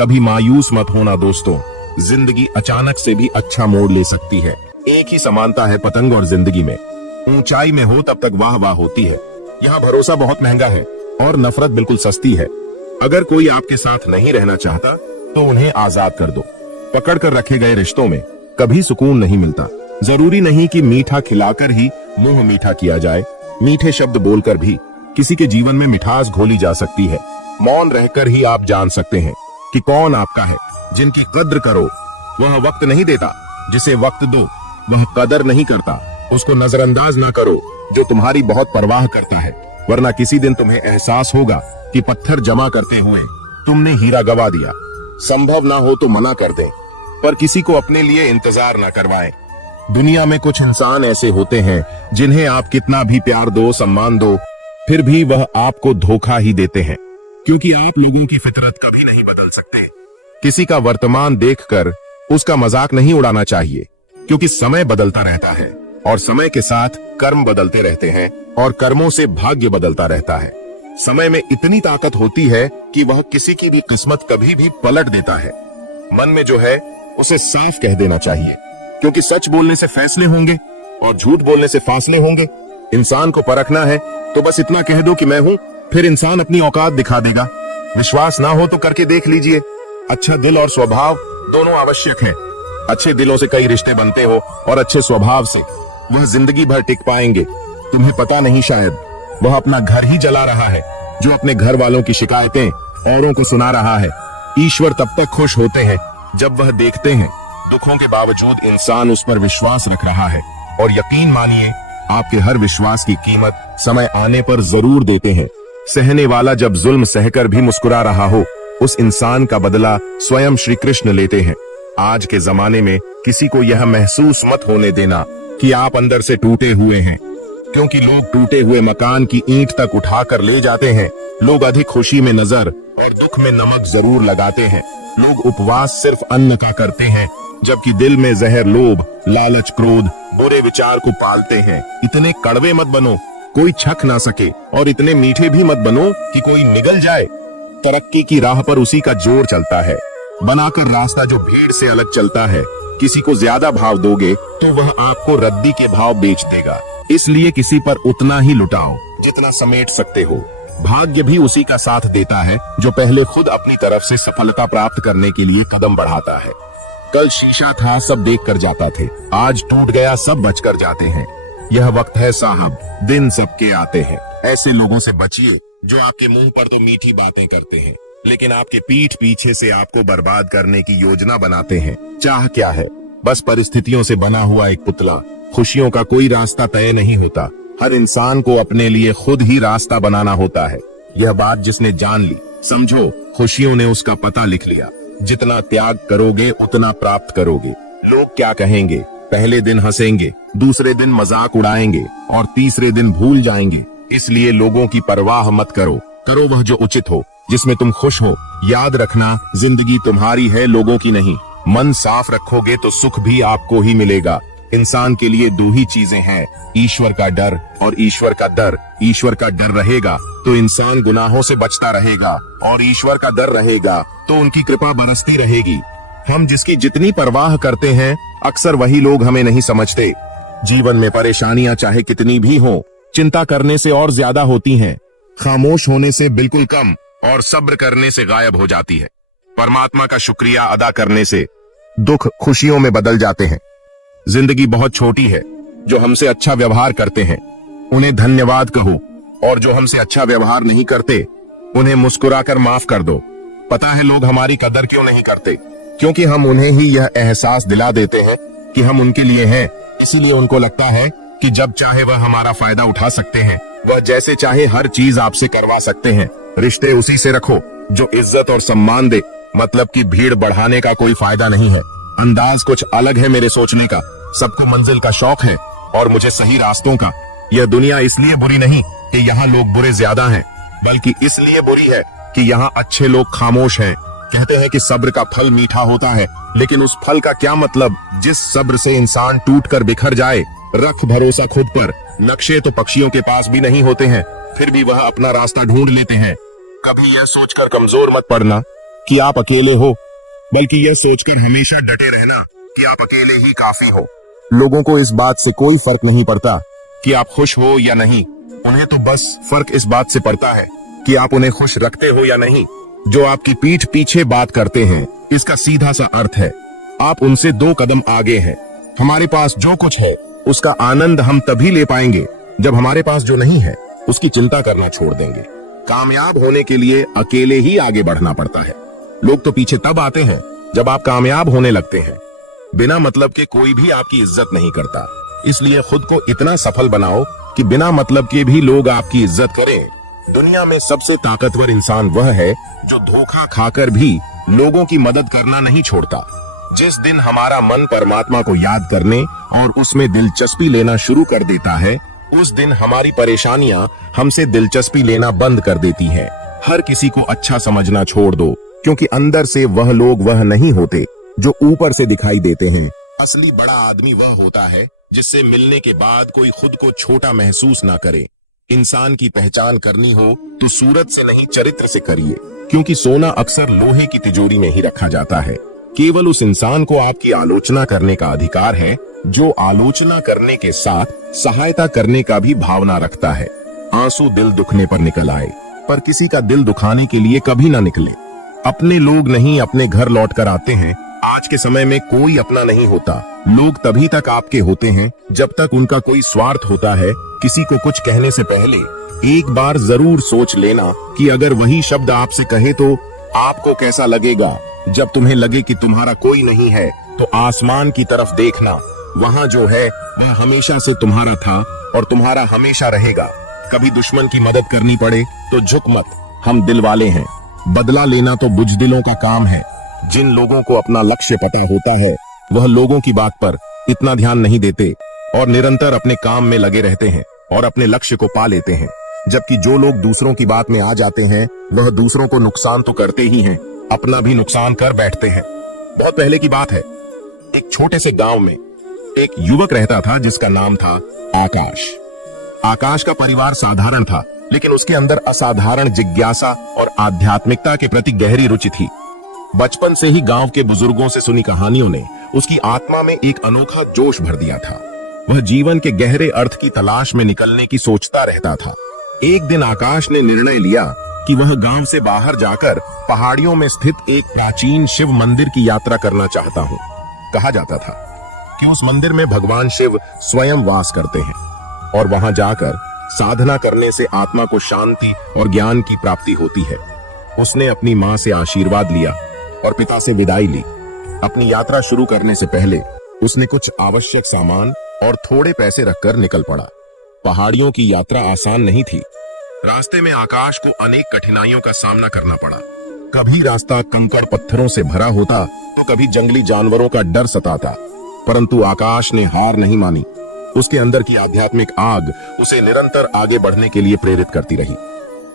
कभी मायूस मत होना दोस्तों, जिंदगी अचानक से भी अच्छा मोड़ ले सकती है। एक ही समानता है पतंग और जिंदगी में, ऊंचाई में हो तब तक वाह वाह होती है। यहाँ भरोसा बहुत महंगा है और नफरत बिल्कुल सस्ती है। अगर कोई आपके साथ नहीं रहना चाहता तो उन्हें आजाद कर दो। पकड़ कर रखे गए रिश्तों में कभी सुकून नहीं मिलता। जरूरी नहीं कि मीठा खिलाकर ही मुंह मीठा किया जाए, मीठे शब्द बोलकर भी किसी के जीवन में मिठास घोली जा सकती है। मौन रहकर ही आप जान सकते हैं कि कौन आपका है। जिनकी कद्र करो वह वक्त नहीं देता, जिसे वक्त दो वह कदर नहीं करता। उसको नजरअंदाज ना करो जो तुम्हारी बहुत परवाह करता है, वरना किसी दिन तुम्हें एहसास होगा कि पत्थर जमा करते हुए तुमने हीरा गवा दिया। संभव ना हो तो मना कर दें, पर किसी को अपने लिए इंतजार ना करवाएं। दुनिया में कुछ इंसान ऐसे होते हैं जिन्हें आप कितना भी प्यार दो, सम्मान दो, फिर भी वह आपको धोखा ही देते हैं, क्योंकि आप लोगों की फितरत कभी नहीं बदल सकते। किसी का वर्तमान देखकर उसका मजाक नहीं उड़ाना चाहिए, क्योंकि समय बदलता रहता है और समय के साथ कर्म बदलते रहते हैं और कर्मों से भाग्य बदलता रहता है। समय में इतनी ताकत होती है कि वह किसी की भी किस्मत कभी भी पलट देता है। मन में जो है उसे साफ कह देना चाहिए, क्योंकि सच बोलने से फैसले होंगे और झूठ बोलने से फासले होंगे। इंसान को परखना है तो बस इतना कह दो कि मैं हूं, फिर इंसान अपनी औकात दिखा देगा। विश्वास ना हो तो करके देख लीजिए। अच्छा दिल और स्वभाव दोनों आवश्यक है। अच्छे दिलों से कई रिश्ते बनते हो और अच्छे स्वभाव से वह जिंदगी भर टिक पाएंगे। तुम्हें पता नहीं, शायद वह अपना घर ही जला रहा है जो अपने घर वालों की शिकायतें औरों को सुना रहा है। ईश्वर तब तक खुश होते हैं जब वह देखते हैं दुखों के बावजूद इंसान उस पर विश्वास रख रहा है। और यकीन मानिए, आपके हर विश्वास की कीमत समय आने पर जरूर देते हैं। सहने वाला जब जुल्म सहकर भी मुस्कुरा रहा हो, उस इंसान का बदला स्वयं श्री कृष्ण लेते हैं। आज के जमाने में किसी को यह महसूस मत होने देना कि आप अंदर से टूटे हुए हैं, क्योंकि लोग टूटे हुए मकान की ईंट तक उठाकर ले जाते हैं। लोग अधिक खुशी में नजर और दुख में नमक जरूर लगाते हैं। लोग उपवास सिर्फ अन्न का करते हैं, जबकि दिल में जहर लोभ, लालच, क्रोध, बुरे विचार को पालते हैं। इतने कड़वे मत बनो कोई छक ना सके, और इतने मीठे भी मत बनो कि कोई निगल जाए। तरक्की की राह पर उसी का जोर चलता है। बनाकर रास्ता जो भीड़ से अलग चलता है। किसी को ज्यादा भाव दोगे तो वह आपको रद्दी के भाव बेच देगा। इसलिए किसी पर उतना ही लुटाओ जितना समेट सकते हो। भाग्य भी उसी का साथ देता है जो पहले खुद अपनी तरफ से सफलता प्राप्त करने के लिए कदम बढ़ाता है। कल शीशा था, सब देख कर जाता थे, आज टूट गया, सब बच कर जाते हैं। यह वक्त है साहब, दिन सबके आते हैं। ऐसे लोगों से बचिए जो आपके मुंह पर तो मीठी बातें करते हैं, लेकिन आपके पीठ पीछे से आपको बर्बाद करने की योजना बनाते हैं। चाह क्या है? बस परिस्थितियों से बना हुआ एक पुतला। खुशियों का कोई रास्ता तय नहीं होता। हर इंसान को अपने लिए खुद ही रास्ता बनाना होता है। यह बात जिसने जान ली, समझो खुशियों ने उसका पता लिख लिया। जितना त्याग करोगे उतना प्राप्त करोगे। लोग क्या कहेंगे? पहले दिन हंसेंगे, दूसरे दिन मजाक उड़ाएंगे और तीसरे दिन भूल जाएंगे। इसलिए लोगों की परवाह मत करो, करो वह जो उचित हो, जिसमें तुम खुश हो। याद रखना, जिंदगी तुम्हारी है, लोगों की नहीं। मन साफ रखोगे तो सुख भी आपको ही मिलेगा। इंसान के लिए दो ही चीजें हैं, ईश्वर का डर और ईश्वर का डर। ईश्वर का डर रहेगा तो इंसान गुनाहों से बचता रहेगा, और ईश्वर का डर रहेगा तो उनकी कृपा बरसती रहेगी। हम जिसकी जितनी परवाह करते हैं, अक्सर वही लोग हमें नहीं समझते। जीवन में परेशानियां चाहे कितनी भी हो, चिंता करने से और ज्यादा होती हैं, खामोश होने से बिल्कुल कम, और सब्र करने से गायब हो जाती है। परमात्मा का शुक्रिया अदा करने से दुख खुशियों में बदल जाते हैं। जिंदगी बहुत छोटी है। जो हमसे अच्छा व्यवहार करते हैं उन्हें धन्यवाद कहो, और जो हमसे अच्छा व्यवहार नहीं करते उन्हें मुस्कुराकर माफ कर दो। पता है लोग हमारी कदर क्यों नहीं करते? क्योंकि हम उन्हें ही यह एहसास दिला देते हैं कि हम उनके लिए हैं। इसीलिए उनको लगता है कि जब चाहे वह हमारा फायदा उठा सकते हैं, वह जैसे चाहे हर चीज आपसे करवा सकते हैं। रिश्ते उसी से रखो जो इज्जत और सम्मान दे, मतलब कि भीड़ बढ़ाने का कोई फायदा नहीं है। अंदाज कुछ अलग है मेरे सोचने का। सबको मंजिल का शौक है और मुझे सही रास्तों का। यह दुनिया इसलिए बुरी नहीं कि यहाँ लोग बुरे ज्यादा हैं, बल्कि इसलिए बुरी है कि यहाँ अच्छे लोग खामोश हैं। कहते हैं कि सब्र का फल मीठा होता है, लेकिन उस फल का क्या मतलब जिस सब्र से इंसान टूटकर बिखर जाए। रख भरोसा खुद पर। नक्शे तो पक्षियों के पास भी नहीं होते हैं, फिर भी वह अपना रास्ता ढूंढ लेते हैं। कभी यह सोचकर कमजोर मत पड़ना कि आप अकेले हो, बल्कि यह सोचकर हमेशा डटे रहना कि आप अकेले ही काफी हो। लोगों को इस बात से कोई फर्क नहीं पड़ता कि आप खुश हो या नहीं, उन्हें तो बस फर्क इस बात से पड़ता है कि आप उन्हें खुश रखते हो या नहीं। जो आपकी पीठ पीछे बात करते हैं, इसका सीधा सा अर्थ है आप उनसे 2 कदम आगे हैं। हमारे पास जो कुछ है उसका आनंद हम तभी ले पाएंगे जब हमारे पास जो नहीं है उसकी चिंता करना छोड़ देंगे। कामयाब होने के लिए अकेले ही आगे बढ़ना पड़ता है। लोग तो पीछे तब आते हैं जब आप कामयाब होने लगते हैं। बिना मतलब के कोई भी आपकी इज्जत नहीं करता, इसलिए खुद को इतना सफल बनाओ कि बिना मतलब के भी लोग आपकी इज्जत करें। दुनिया में सबसे ताकतवर इंसान वह है जो धोखा खाकर भी लोगों की मदद करना नहीं छोड़ता। जिस दिन हमारा मन परमात्मा को याद करने और उसमें दिलचस्पी लेना शुरू कर देता है, उस दिन हमारी परेशानियां हमसे दिलचस्पी लेना बंद कर देती हैं। हर किसी को अच्छा समझना छोड़ दो, क्योंकि अंदर से वह लोग वह नहीं होते जो ऊपर से दिखाई देते हैं। असली बड़ा आदमी वह होता है जिससे मिलने के बाद कोई खुद को छोटा महसूस ना करे। इंसान की पहचान करनी हो तो सूरत से नहीं, चरित्र से करिए, क्योंकि सोना अक्सर लोहे की तिजोरी में ही रखा जाता है। केवल उस इंसान को आपकी आलोचना करने का अधिकार है जो आलोचना करने के साथ सहायता करने का भी भावना रखता है। आंसू दिल दुखने पर निकल आए, पर किसी का दिल दुखाने के लिए कभी ना निकले। अपने लोग नहीं अपने घर लौट कर आते हैं। आज के समय में कोई अपना नहीं होता। लोग तभी तक आपके होते हैं जब तक उनका कोई स्वार्थ होता है। किसी को कुछ कहने से पहले एक बार जरूर सोच लेना कि अगर वही शब्द आपसे कहे तो आपको कैसा लगेगा। जब तुम्हें लगे कि तुम्हारा कोई नहीं है तो आसमान की तरफ देखना, वहाँ जो है वह हमेशा से तुम्हारा था और तुम्हारा हमेशा रहेगा। कभी दुश्मन की मदद करनी पड़े तो झुक मत, हम दिल वाले हैं। बदला लेना तो बुजदिलों का काम है। जिन लोगों को अपना लक्ष्य पता होता है वह लोगों की बात पर इतना ध्यान नहीं देते और निरंतर अपने काम में लगे रहते हैं और अपने लक्ष्य को पा लेते हैं। जबकि जो लोग दूसरों की बात में आ जाते हैं वह दूसरों को नुकसान तो करते ही हैं, अपना भी नुकसान कर बैठते हैं। बहुत पहले की बात है, एक छोटे से गांव में एक युवक रहता था जिसका नाम था आकाश। आकाश का परिवार साधारण था, लेकिन उसके अंदर असाधारण जिज्ञासा और आध्यात्मिकता के प्रति गहरी रुचि थी। बचपन से ही गांव के बुजुर्गों से सुनी कहानियों ने उसकी आत्मा में एक अनोखा जोश भर दिया था। वह जीवन के गहरे अर्थ की तलाश में निकलने की सोचता रहता था। एक दिन आकाश ने निर्णय लिया कि वह गांव से बाहर जाकर पहाड़ियों में स्थित एक प्राचीन शिव मंदिर की यात्रा करना चाहता हूँ। कहा जाता था कि उस मंदिर में भगवान शिव स्वयं वास करते हैं और वहां जाकर साधना करने से आत्मा को शांति और ज्ञान की प्राप्ति होती है। उसने अपनी माँ से आशीर्वाद लिया और पिता से विदाई ली। अपनी यात्रा शुरू करने से पहले उसने कुछ आवश्यक सामान और थोड़े पैसे रखकर निकल पड़ा। पहाड़ियों की यात्रा आसान नहीं थी। रास्ते में आकाश को अनेक कठिनाइयों का सामना करना पड़ा। कभी रास्ता कंकड़ पत्थरों से भरा होता तो कभी जंगली जानवरों का डर सताता, परंतु आकाश ने हार नहीं मानी। उसके अंदर की आध्यात्मिक आग उसे निरंतर आगे बढ़ने के लिए प्रेरित करती रही।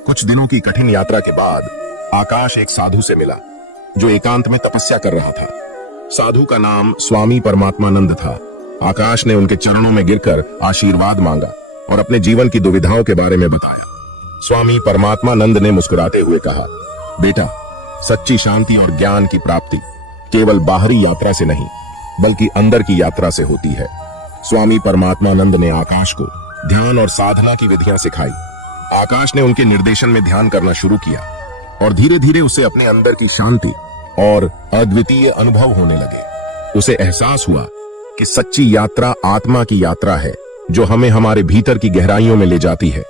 कुछ दिनों की कठिन यात्रा के बाद आकाश एक साधु से मिला जो एकांत में तपस्या कर रहा था। साधु का नाम स्वामी परमात्मानंद था। आकाश ने उनके चरणों में गिरकर आशीर्वाद मांगा और अपने जीवन की दुविधाओं के बारे में बताया। स्वामी परमात्मानंद ने मुस्कुराते हुए कहा, बेटा, सच्ची शांति और ज्ञान की प्राप्ति केवल बाहरी यात्रा से नहीं बल्कि अंदर की यात्रा से होती है। स्वामी परमात्मानंद ने आकाश को ध्यान और साधना की विधियां सिखाई। आकाश ने उनके निर्देशन में ध्यान करना शुरू किया और धीरे धीरे उसे अपने अंदर की शांति और अद्वितीय अनुभव होने लगे। उसे एहसास हुआ कि सच्ची यात्रा आत्मा की यात्रा है जो हमें हमारे भीतर की गहराइयों में ले जाती है।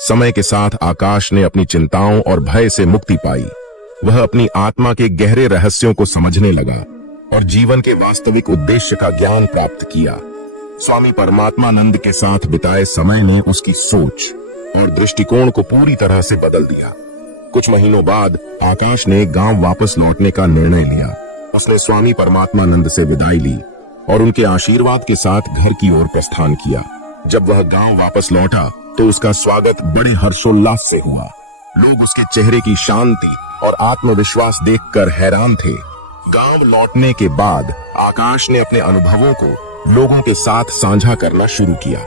समय के साथ आकाश ने अपनी चिंताओं और भय से मुक्ति पाई। वह अपनी आत्मा के गहरे रहस्यों को समझने लगा और जीवन के वास्तविक उद्देश्य का ज्ञान प्राप्त किया। स्वामी परमात्मानंद के साथ बिताए समय ने उसकी सोच और दृष्टिकोण को पूरी तरह से बदल दिया। कुछ महीनों बाद आकाश ने गांव वापस लौटने का निर्णय लिया। उसने स्वामी परमात्मानंद से विदाई ली और उनके आशीर्वाद के साथ घर की ओर प्रस्थान किया। जब वह गांव वापस लौटा तो उसका स्वागत बड़े हर्षोल्लास से हुआ। लोग उसके चेहरे की शांति और आत्मविश्वास देखकर हैरान थे। गांव लौटने के बाद आकाश ने अपने अनुभवों को लोगों के साथ साझा करना शुरू किया।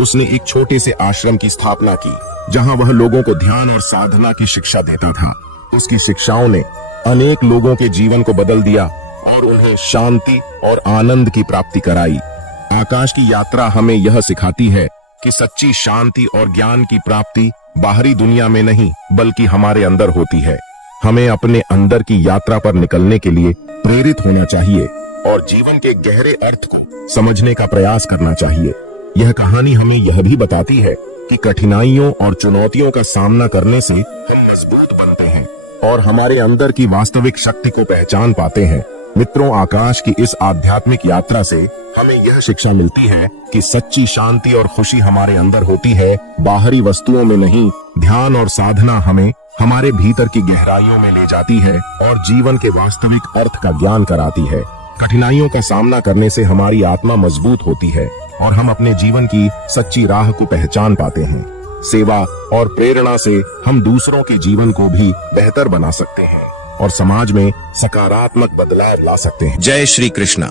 उसने एक छोटे से आश्रम की स्थापना की जहां वह लोगों को ध्यान और साधना की शिक्षा देता था। उसकी शिक्षाओं ने अनेक लोगों के जीवन को बदल दिया और उन्हें शांति और आनंद की प्राप्ति कराई। आकाश की यात्रा हमें यह सिखाती है कि सच्ची शांति और ज्ञान की प्राप्ति बाहरी दुनिया में नहीं बल्कि हमारे अंदर होती है। हमें अपने अंदर की यात्रा पर निकलने के लिए प्रेरित होना चाहिए और जीवन के गहरे अर्थ को समझने का प्रयास करना चाहिए। यह कहानी हमें यह भी बताती है कि कठिनाइयों और चुनौतियों का सामना करने से हम मजबूत बनते हैं और हमारे अंदर की वास्तविक शक्ति को पहचान पाते हैं। मित्रों, आकाश की इस आध्यात्मिक यात्रा से हमें यह शिक्षा मिलती है कि सच्ची शांति और खुशी हमारे अंदर होती है, बाहरी वस्तुओं में नहीं। ध्यान और साधना हमें हमारे भीतर की गहराइयों में ले जाती है और जीवन के वास्तविक अर्थ का ज्ञान कराती है। कठिनाइयों का सामना करने से हमारी आत्मा मजबूत होती है और हम अपने जीवन की सच्ची राह को पहचान पाते हैं। सेवा और प्रेरणा से हम दूसरों के जीवन को भी बेहतर बना सकते हैं और समाज में सकारात्मक बदलाव ला सकते हैं। जय श्री कृष्णा।